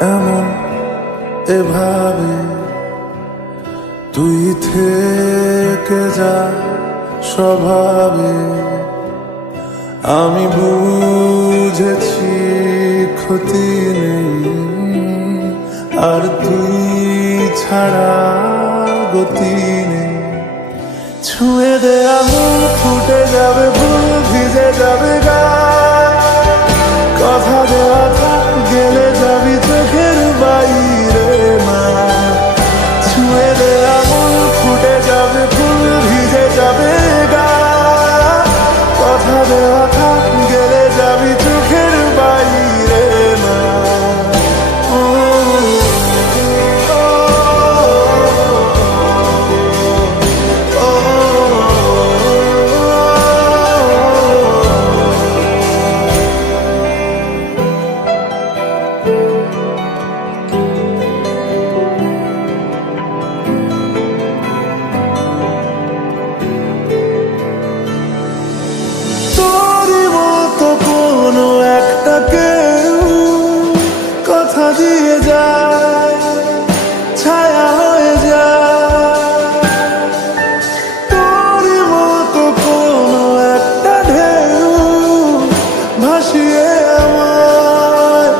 এমন এভাবে তুই থেকে যা স্বভাবে। আমি বুঝেছি ক্ষতি নেই, আর তুই ছাড়া গতি নেই। ছুঁয়ে দে আঙুল, ফুটে যাবে ফুল, ভিজে যাবে গা। কথা দেওয়া থাক, গেলে যাবি চোখের বাইরে না। ছুঁয়ে দে আঙুল, ফুটে যাবে ফুল, ভিজে যাবে গা। কথা দেওয়া থাক, গেলে যাবি চোখের বাইরে না। কথা দিয়ে যায়, ছায়া হয়ে যায়। তোর মতো কোনো একটা ঢেউ ভাসিয়ে আমায়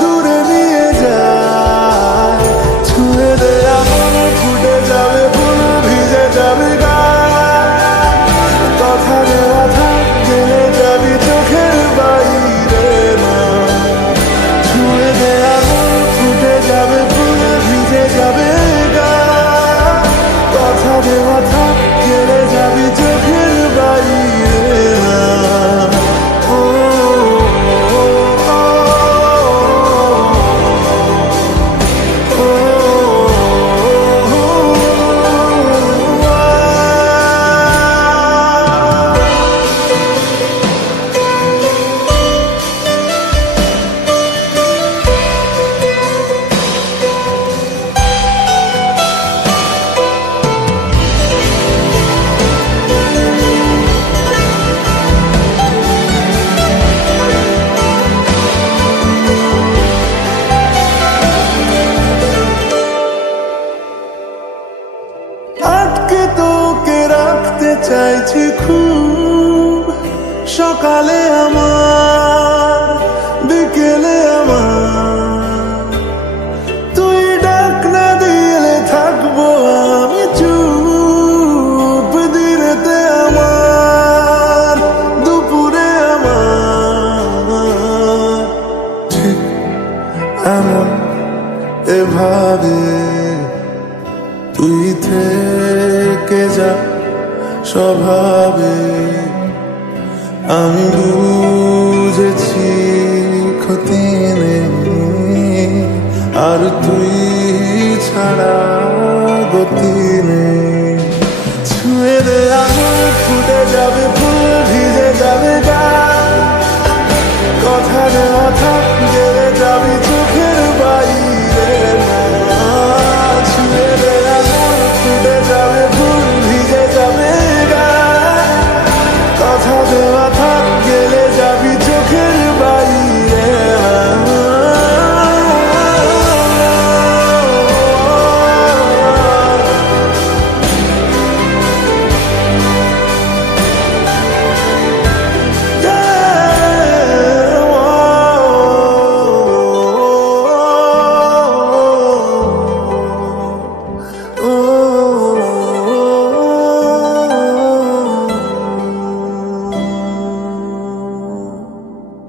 দূরে নিয়ে যায়। ছুঁয়ে দে আঙুল, ফুটে যাবে ফুল, ভিজে যাবে গা। কথা দেওয়া থাক, গেলে যাবি চোখের বাইরে না। ছুঁয়ে দে আঙুল, ফুটে যাবে ফুল, ভিজে যাবে গা। কথা দেওয়া থাক, গেলে যাবি চোখের বাইরে না। আটকে তোকে রাখতে চাইছি খুব, সকালে আমার, বিকেলে আমার। তুই ডাক না দিলে থাকবো আমি চুপ, দিনেতে আমার, দুপুরে আমার। ঠিক এমন এভাবে তুই থেকে যা স্বভাবে। আমি বুঝেছি ক্ষতি নেই, আর তুই ছাড়া গতি নেই। ছুঁয়ে দে আঙুল, ফুটে যাবে ফুল, ভিজে যাবে গা। কথা দেওয়া থাক,